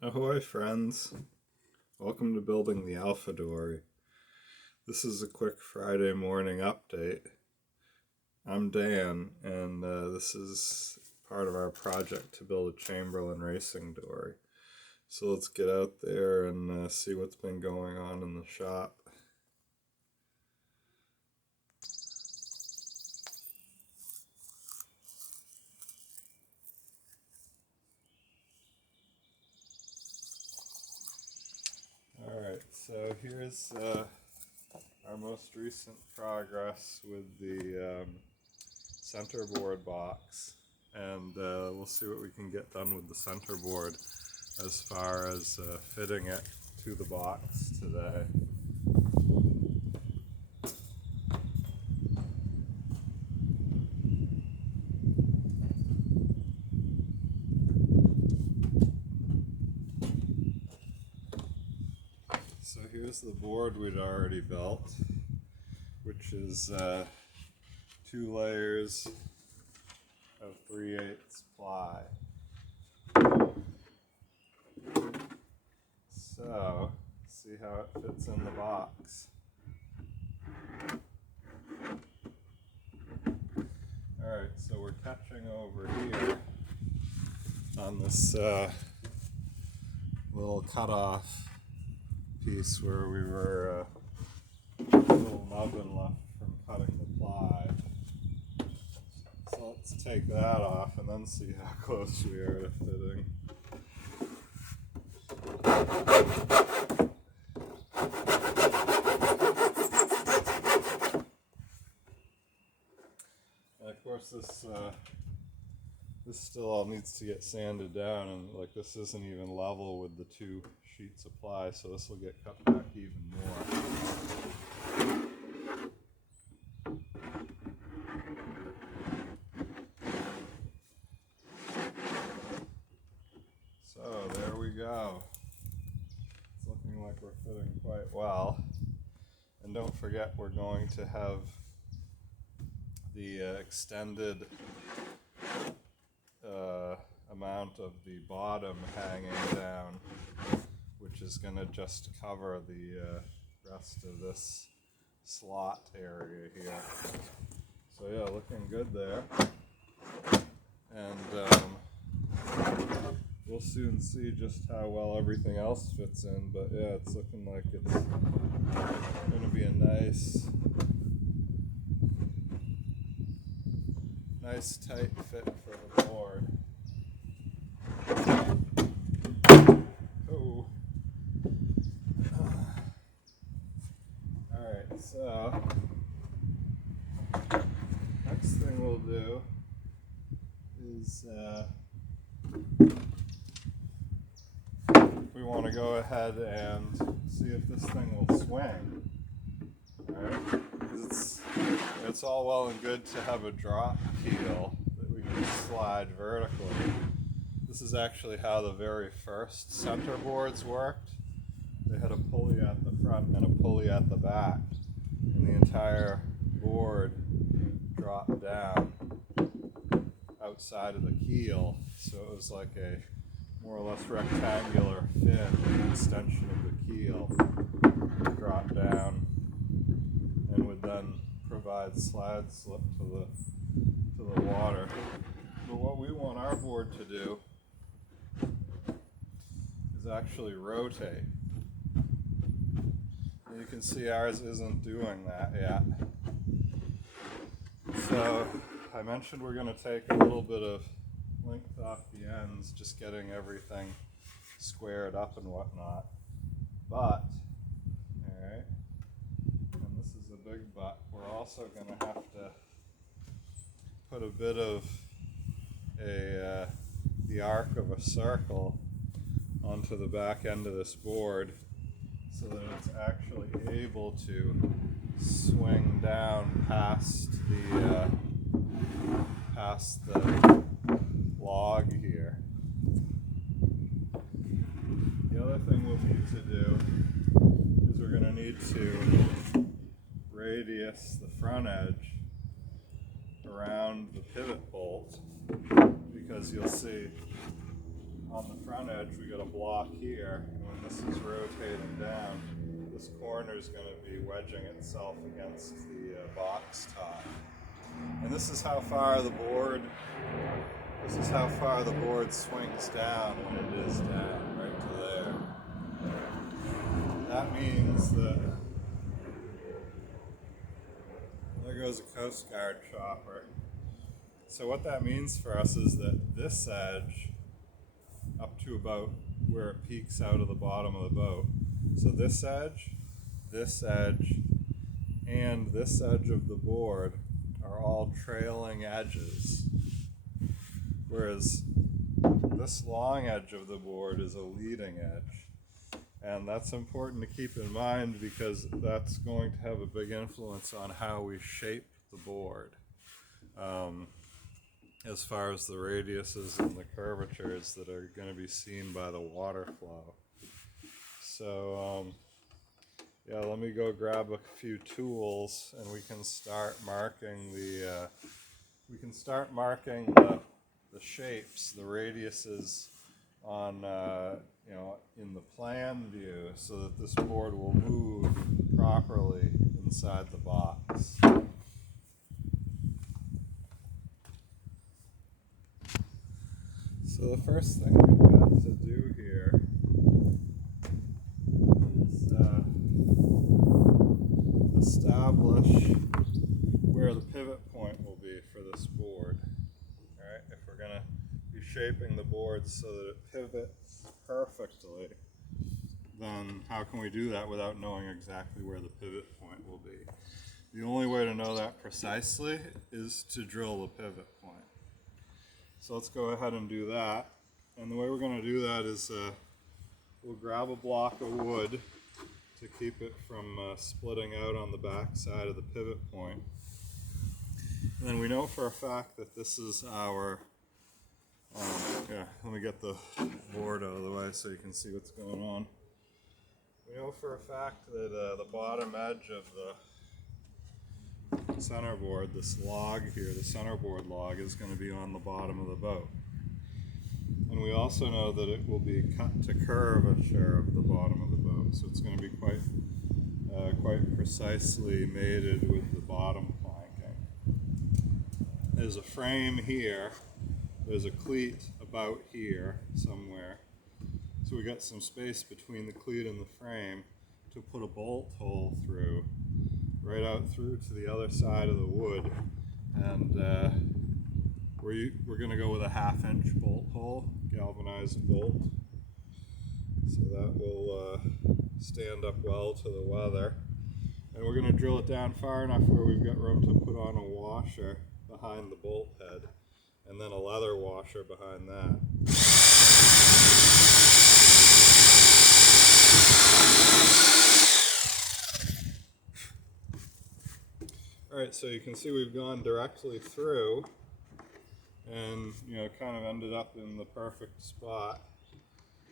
Ahoy friends, welcome to building the Alpha Dory. This is a quick Friday morning update. I'm Dan and this is part of our project to build a Chamberlain racing dory. So let's get out there and see what's been going on in the shop. Alright, so here's our most recent progress with the centerboard box, and we'll see what we can get done with the centerboard as far as fitting it to the box today. So here's the board we'd already built, which is 2 layers of 3/8 ply. So, see how it fits in the box. Alright, so we're catching over here on this little cutoff piece where we were a little nubbin left from cutting the ply. So let's take that off and then see how close we are to fitting. And of course this still all needs to get sanded down, and like this isn't even level with the 2 sheets of ply, so this will get cut back even more. So there we go. It's looking like we're fitting quite well. And don't forget, we're going to have the extended amount of the bottom hanging down, which is going to just cover the rest of this slot area here. So yeah, looking good there. And we'll soon see just how well everything else fits in, but yeah, it's looking like it's going to be a nice tight fit for the board. Oh. Alright, so next thing we'll do is we want to go ahead and see if this thing will swing. Alright, it's all well and good to have a drop keel that we can slide vertically. This is actually how the very first centerboards worked. They had a pulley at the front and a pulley at the back, and the entire board dropped down outside of the keel, so it was like a more or less rectangular fin extension of the keel, dropped down, and would then provide slide slip to the water. But what we want our board to do is actually rotate. And you can see ours isn't doing that yet. So I mentioned we're going to take a little bit of length off the ends, just getting everything squared up and whatnot. But, alright, and this is a big but, we're also going to have to put a bit of the arc of a circle onto the back end of this board so that it's actually able to swing down past the log here. The other thing we'll need to do is we're going to need to radius the front edge around the pivot bolt, because you'll see on the front edge we got a block here, and when this is rotating down, this corner is going to be wedging itself against the box top. And this is how far the board swings down when it is down, right to there. That means that there goes a Coast Guard chopper. So what that means for us is that this edge, up to about where it peaks out of the bottom of the boat, so this edge, and this edge of the board are all trailing edges, whereas this long edge of the board is a leading edge. And that's important to keep in mind because that's going to have a big influence on how we shape the board, as far as the radiuses and the curvatures that are going to be seen by the water flow. So yeah, let me go grab a few tools and we can start marking the shapes, the radiuses on in the plan view, so that this board will move properly inside the box. So the first thing we've got to do here is establish where the pivot point will be for this board. Alright, if we're going to be shaping the board so that it pivots perfectly, then how can we do that without knowing exactly where the pivot point will be? The only way to know that precisely is to drill the pivot point. So let's go ahead and do that. And the way we're going to do that is we'll grab a block of wood to keep it from splitting out on the back side of the pivot point. And then we know for a fact that this is our, let me get the board out of the way so you can see what's going on. We know for a fact that the bottom edge of the centerboard, this log here, the centerboard log, is going to be on the bottom of the boat. And we also know that it will be cut to curvature of the bottom of the boat, so it's going to be quite precisely mated with the bottom planking. There's a frame here, there's a cleat about here somewhere, so we got some space between the cleat and the frame to put a bolt hole through, right out through to the other side of the wood. And we're going to go with a 1/2 inch bolt hole, galvanized bolt, so that will stand up well to the weather. And we're going to drill it down far enough where we've got room to put on a washer behind the bolt head, and then a leather washer behind that. Alright, so you can see we've gone directly through and kind of ended up in the perfect spot.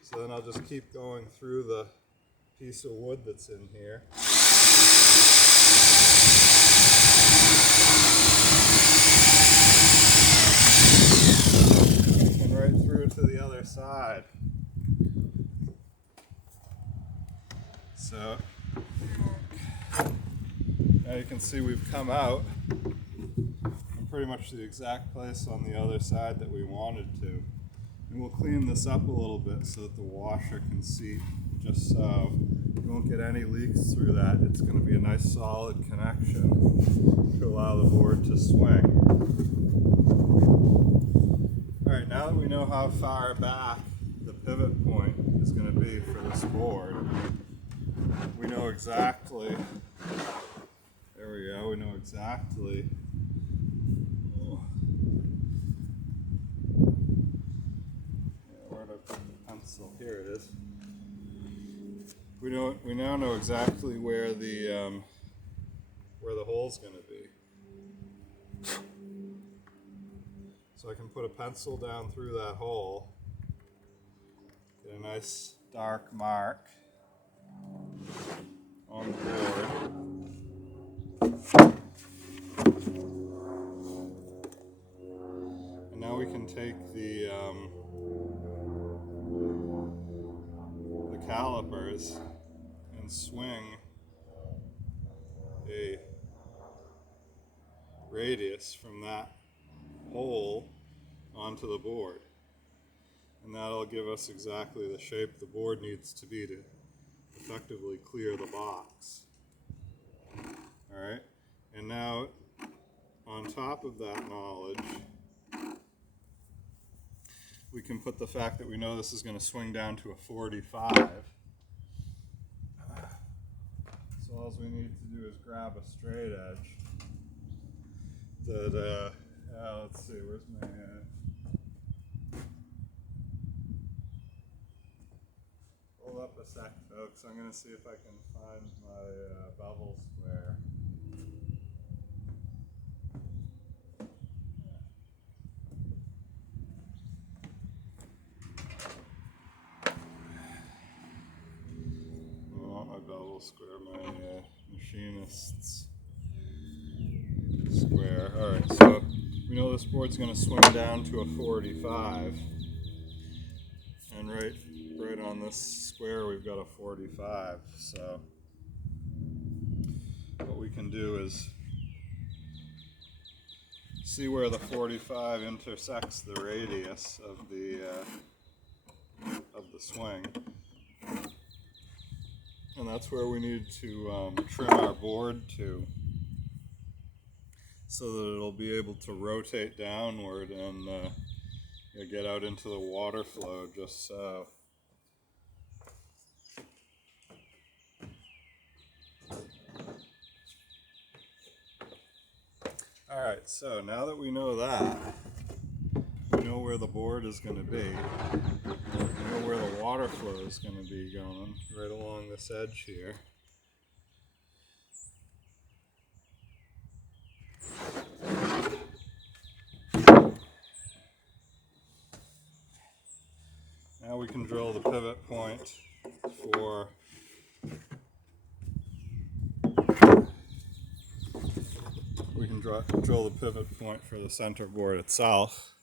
So then I'll just keep going through the piece of wood that's in here. And right through to the other side. So now you can see we've come out in pretty much the exact place on the other side that we wanted to. And we'll clean this up a little bit so that the washer can seat just so you won't get any leaks through that. It's going to be a nice solid connection to allow the board to swing. Alright, now that we know how far back the pivot point is going to be for this board, we know exactly, there we go, we know exactly where did I put the pencil? Here it is. We now know exactly where the hole's going to be. So I can put a pencil down through that hole, get a nice dark mark on the board. And now we can take the calipers and swing a radius from that hole onto the board. And that'll give us exactly the shape the board needs to be to effectively clear the box. Alright, and now on top of that knowledge, we can put the fact that we know this is going to swing down to a 45. So all we need to do is grab a straight edge that, let's see, where's my, hold up a sec, folks. I'm going to see if I can find my bevel square. Square, my machinist's square. Alright, so we know this board's going to swing down to a 45, and right on this square we've got a 45. So what we can do is see where the 45 intersects the radius of the swing. And that's where we need to trim our board to, so that it'll be able to rotate downward and get out into the water flow just so. Alright, so now that we know that, we know where the board is going to be. We know where the water flow is going to be going, right along this edge here. Now we can drill the pivot point for drill the pivot point for the centerboard itself.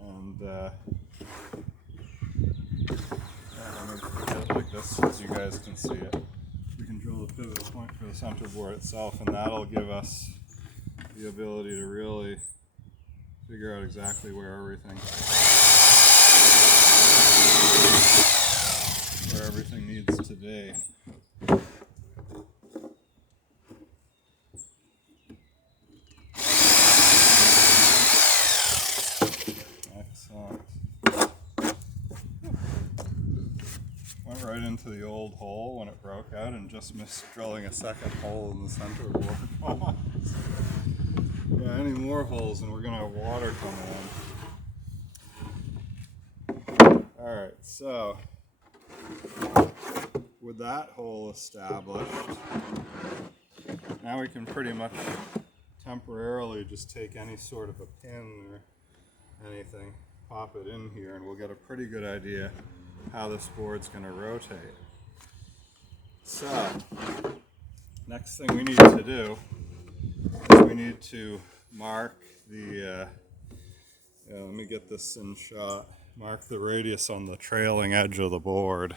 And let me put it like this so you guys can see it. We can drill the pivot point for the centerboard itself, and that'll give us the ability to really figure out exactly where everything needs to be. Went right into the old hole when it broke out and just missed drilling a second hole in the centerboard. Yeah, any more holes and we're going to have water come in. Alright, so with that hole established, now we can pretty much temporarily just take any sort of a pin or anything, pop it in here, and we'll get a pretty good idea how this board's going to rotate. So, next thing we need to do is we need to mark the, let me get this in shot, mark the radius on the trailing edge of the board.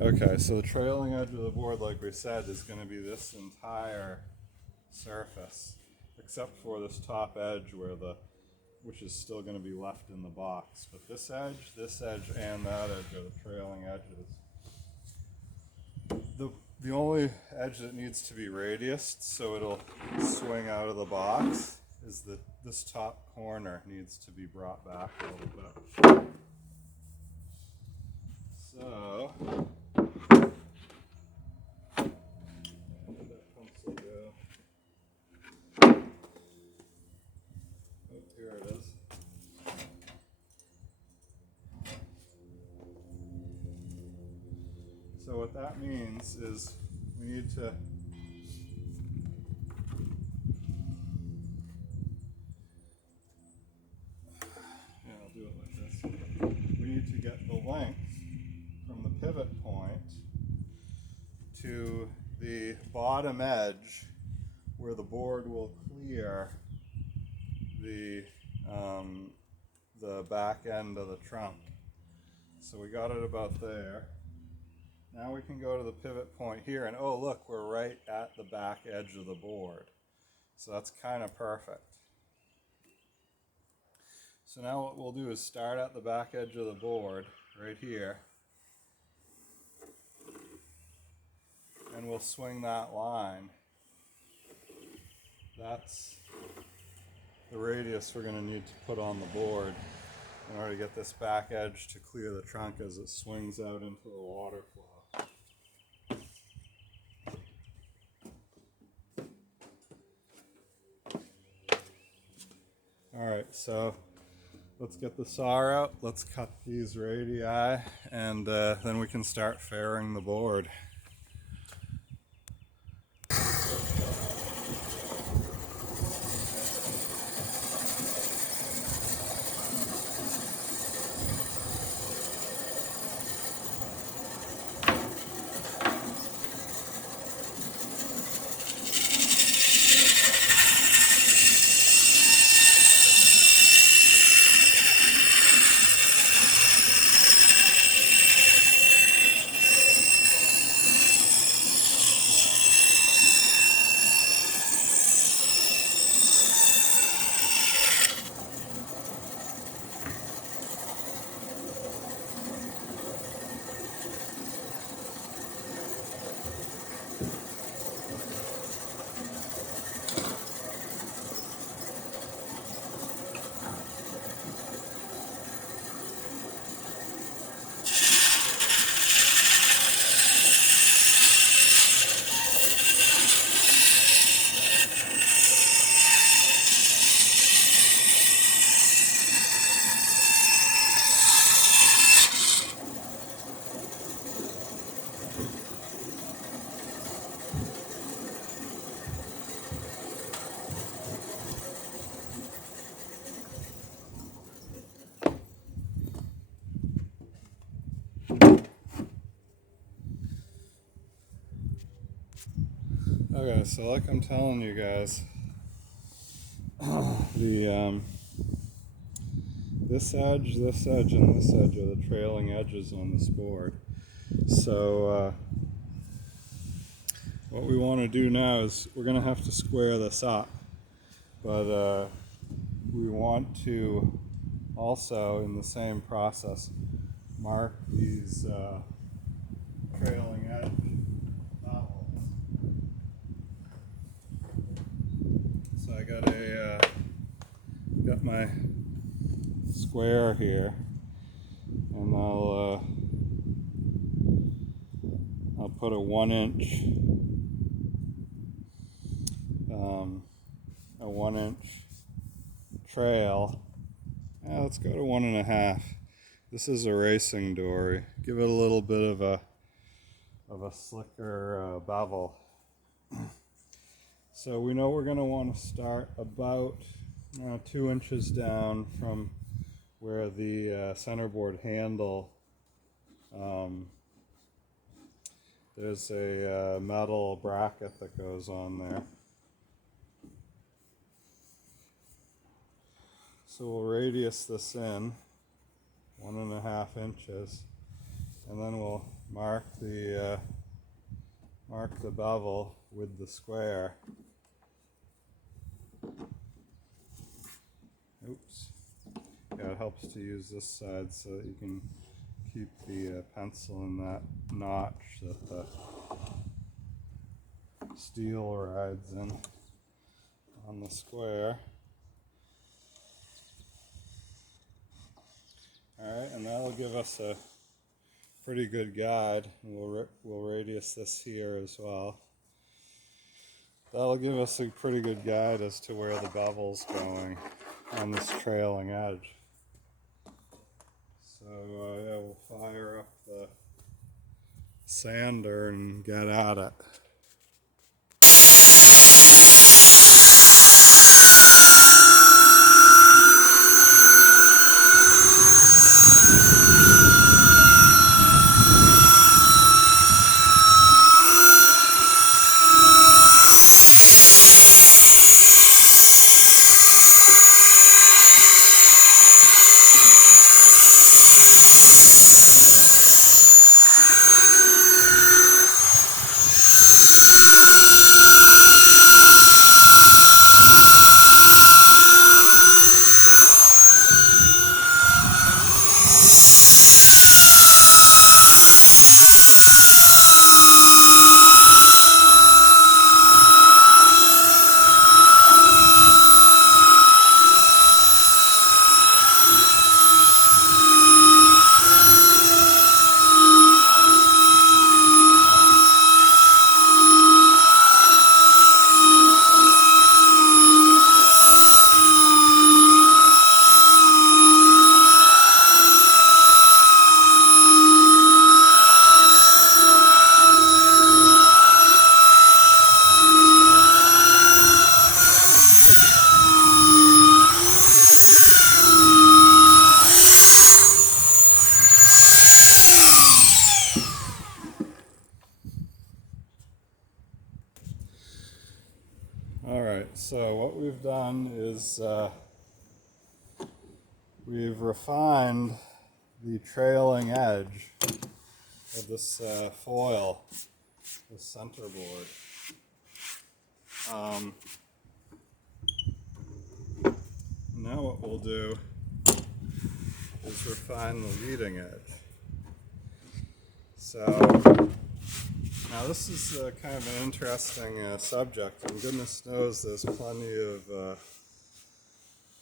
Okay, so the trailing edge of the board, like we said, is going to be this entire surface, except for this top edge which is still going to be left in the box. But this edge, and that edge are the trailing edges. The only edge that needs to be radiused so it'll swing out of the box is this top corner needs to be brought back a little bit. So, where did that pencil go? Oh, here it is. So what that means is we need to I'll do it like this. We need to get the length from the pivot point to the bottom edge where the board will clear the the back end of the trunk. So we got it about there. Now we can go to the pivot point here, and oh look, we're right at the back edge of the board. So that's kind of perfect. So now what we'll do is start at the back edge of the board, right here, and we'll swing that line. That's the radius we're going to need to put on the board in order to get this back edge to clear the trunk as it swings out into the water flow. Alright, so let's get the saw out, let's cut these radii, and then we can start fairing the board. Okay, so like I'm telling you guys, this edge, and this edge are the trailing edges on this board. So what we want to do now is we're going to have to square this up, but we want to also, in the same process, mark these trailing edge novels. So I got my square here, and I'll put a 1-inch trail. Let's go to 1.5. This is a racing dory. Give it a little bit of a slicker bevel. So we know we're going to want to start about 2 inches down from where the centerboard handle, there's a metal bracket that goes on there. So we'll radius this in 1.5 inches, and then we'll mark the bevel with the square. Oops. Yeah, it helps to use this side so that you can keep the pencil in that notch that the steel rides in on the square. Alright, and that'll give us a pretty good guide. We'll radius this here as well. That'll give us a pretty good guide as to where the bevel's going on this trailing edge. So yeah, we'll fire up the sander and get at it. So what we've done is we've refined the trailing edge of this foil, this centerboard. Now what we'll do is refine the leading edge. So now this is kind of an interesting subject, and goodness knows there's plenty of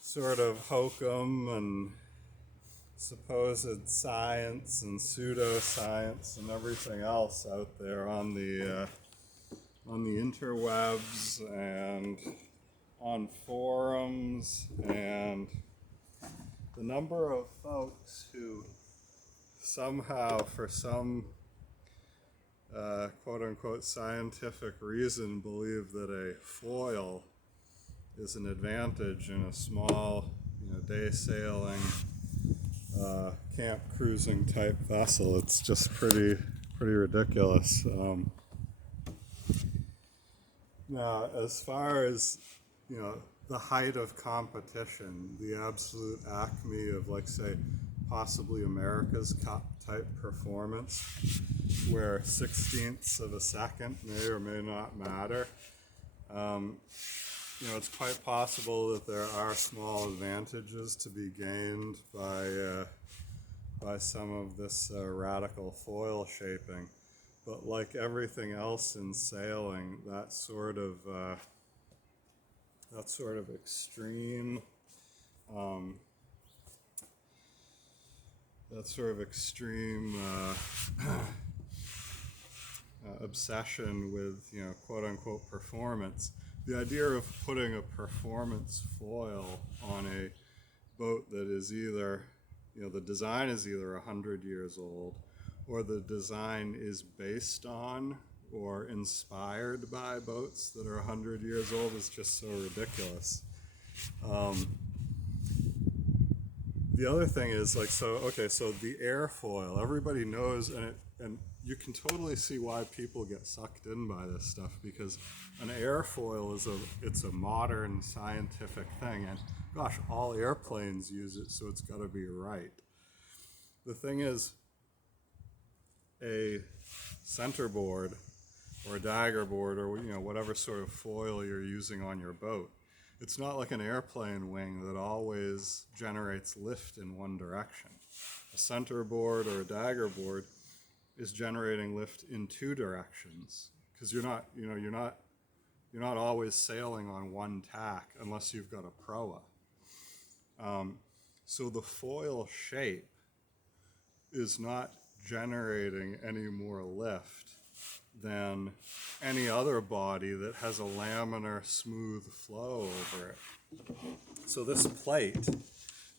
sort of hokum and supposed science and pseudo-science and everything else out there on the interwebs and on forums, and the number of folks who somehow, for some quote-unquote scientific reason, believe that a foil is an advantage in a small, day sailing, camp cruising type vessel. It's just pretty ridiculous. Now, as far as the height of competition, the absolute acme of, like, say, possibly America's Cup type performance, where 1/16ths of a second may or may not matter. It's quite possible that there are small advantages to be gained by some of this radical foil shaping. But like everything else in sailing, that sort of extreme obsession with quote unquote performance. The idea of putting a performance foil on a boat that is either, the design is either 100 years old, or the design is based on or inspired by boats that are 100 years old, is just so ridiculous. The other thing is, so the airfoil, everybody knows, and you can totally see why people get sucked in by this stuff, because an airfoil it's a modern scientific thing, and gosh, all airplanes use it, so it's got to be right. The thing is, a centerboard or a daggerboard or whatever sort of foil you're using on your boat, it's not like an airplane wing that always generates lift in one direction. A centerboard or a daggerboard is generating lift in two directions, because you're not always sailing on one tack unless you've got a proa. So the foil shape is not generating any more lift than any other body that has a laminar smooth flow over it. So this plate,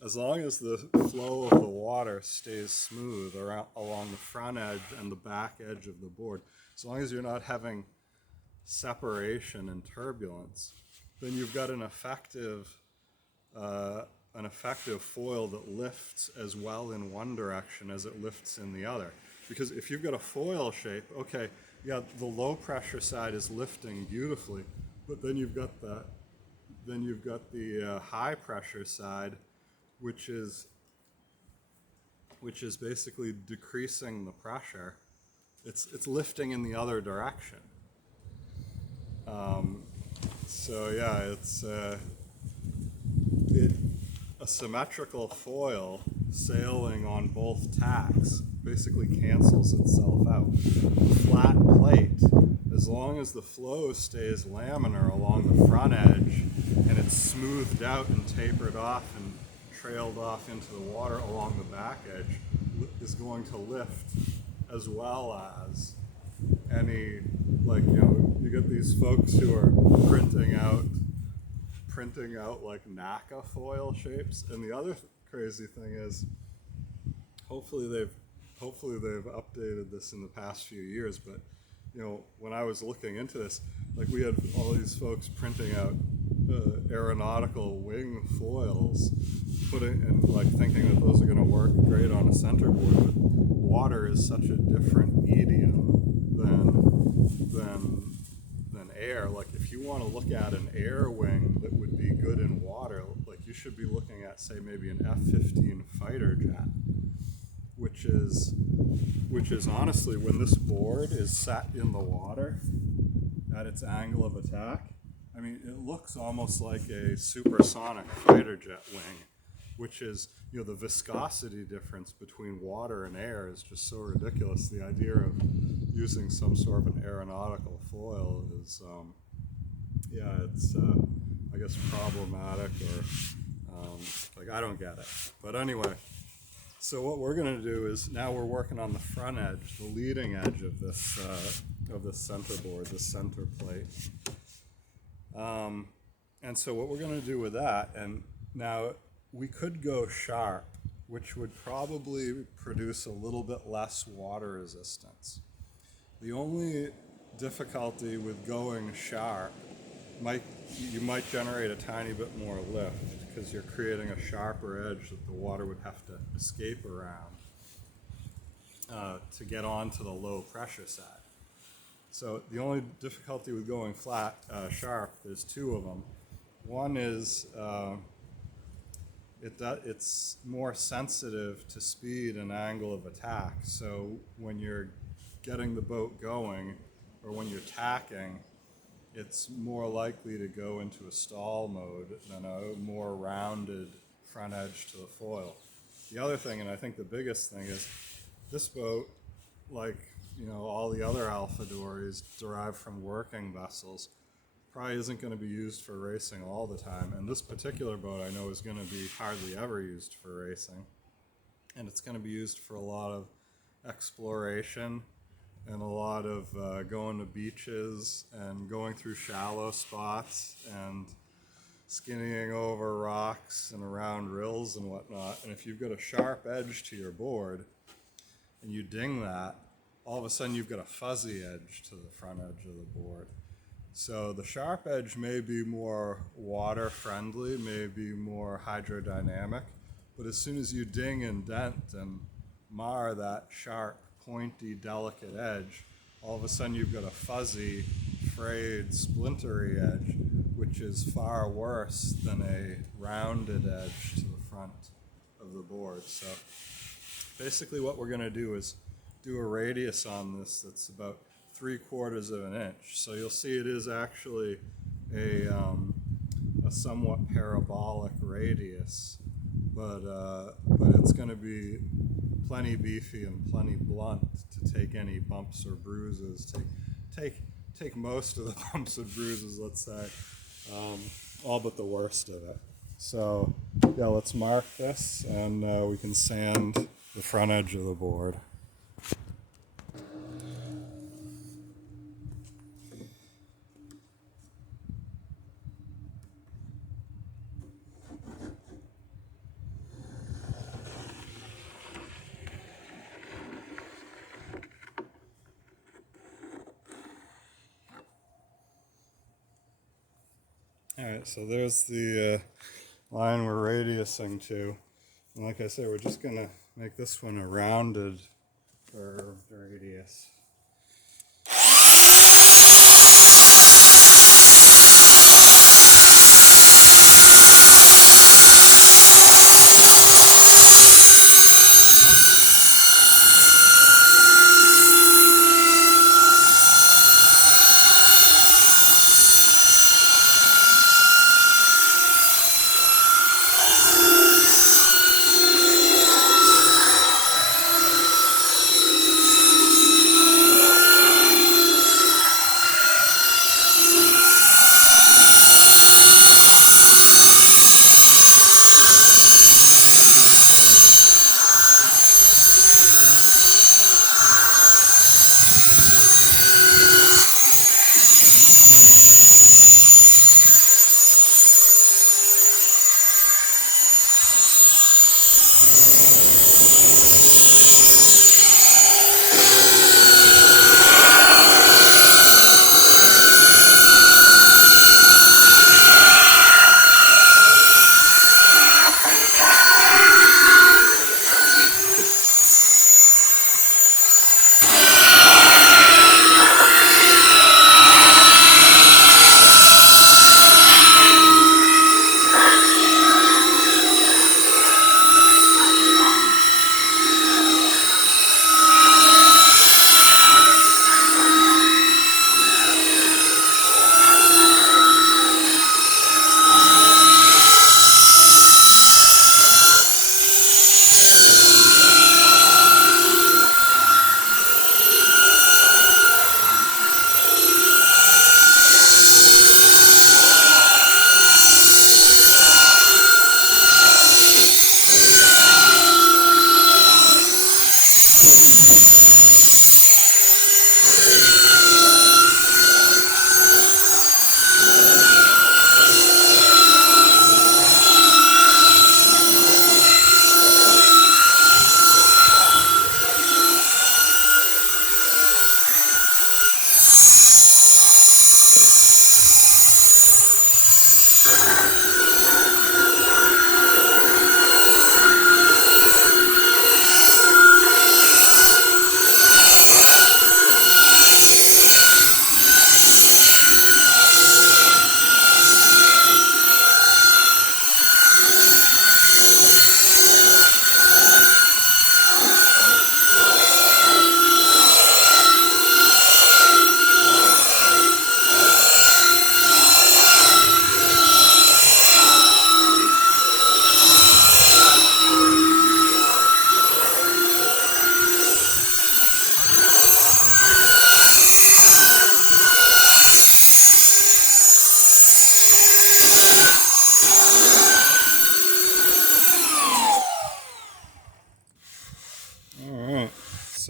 as long as the flow of the water stays smooth along the front edge and the back edge of the board, as long as you're not having separation and turbulence, then you've got an effective foil that lifts as well in one direction as it lifts in the other. Because if you've got a foil shape, the low pressure side is lifting beautifully, but then you've got the high pressure side, which is basically decreasing the pressure. It's lifting in the other direction. A symmetrical foil sailing on both tacks basically cancels itself out. A flat plate, as long as the flow stays laminar along the front edge and it's smoothed out and tapered off and trailed off into the water along the back edge, is going to lift as well as any, you get these folks who are printing out like NACA foil shapes. And the other crazy thing is, hopefully they've updated this in the past few years, but when I was looking into this, we had all these folks printing out aeronautical wing foils, thinking that those are going to work great on a centerboard, but water is such a different medium than air. If if you want to look at an air wing that would be good in water, like you should be looking at, say, maybe an F-15 fighter jet, which is honestly, when this board is set in the water at its angle of attack, I mean, it looks almost like a supersonic fighter jet wing, which is, you know, the viscosity difference between water and air is just so ridiculous. The idea of using some sort of an aeronautical foil is, yeah, it's, I guess, problematic, or, like, I don't get it. But anyway, so what we're going to do is, now we're working on the front edge, the leading edge of this centerboard, this center plate. And so what we're going to do with that, and now we could go sharp, which would probably produce a little bit less water resistance. The only difficulty with going sharp, you might generate a tiny bit more lift because you're creating a sharper edge that the water would have to escape around to get onto the low pressure side. So the only difficulty with going flat, sharp, there's two of them. One is it's more sensitive to speed and angle of attack. So when you're getting the boat going, or when you're tacking, it's more likely to go into a stall mode than a more rounded front edge to the foil. The other thing, and I think the biggest thing, is this boat, like, you know, all the other Alpha Dories derived from working vessels, probably isn't going to be used for racing all the time. And this particular boat I know is going to be hardly ever used for racing. And it's going to be used for a lot of exploration and a lot of going to beaches and going through shallow spots and skinnying over rocks and around rills and whatnot. And if you've got a sharp edge to your board and you ding that, all of a sudden you've got a fuzzy edge to the front edge of the board. So the sharp edge may be more water friendly, may be more hydrodynamic, but as soon as you ding and dent and mar that sharp, pointy, delicate edge, all of a sudden you've got a fuzzy, frayed, splintery edge, which is far worse than a rounded edge to the front of the board. So basically what we're going to do is do a radius on this that's about 3/4 of an inch. So you'll see it is actually a somewhat parabolic radius, but it's going to be plenty beefy and plenty blunt to take any bumps or bruises. Take most of the bumps and bruises, let's say, all but the worst of it. So yeah, let's mark this, and we can sand the front edge of the board. Alright, so there's the line we're radiusing to. And like I said, we're just going to make this one a rounded curved radius.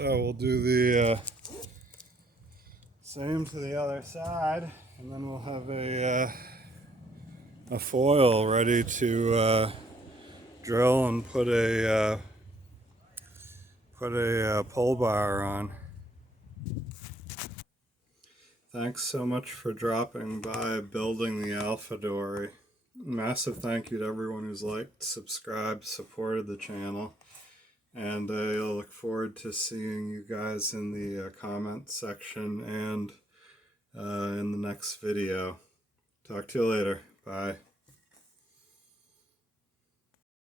So we'll do the same to the other side, and then we'll have a foil ready to drill and put a pole bar on. Thanks so much for dropping by building the Alpha Dory. Massive thank you to everyone who's liked, subscribed, supported the channel. And I look forward to seeing you guys in the comment section and in the next video. Talk to you later. Bye.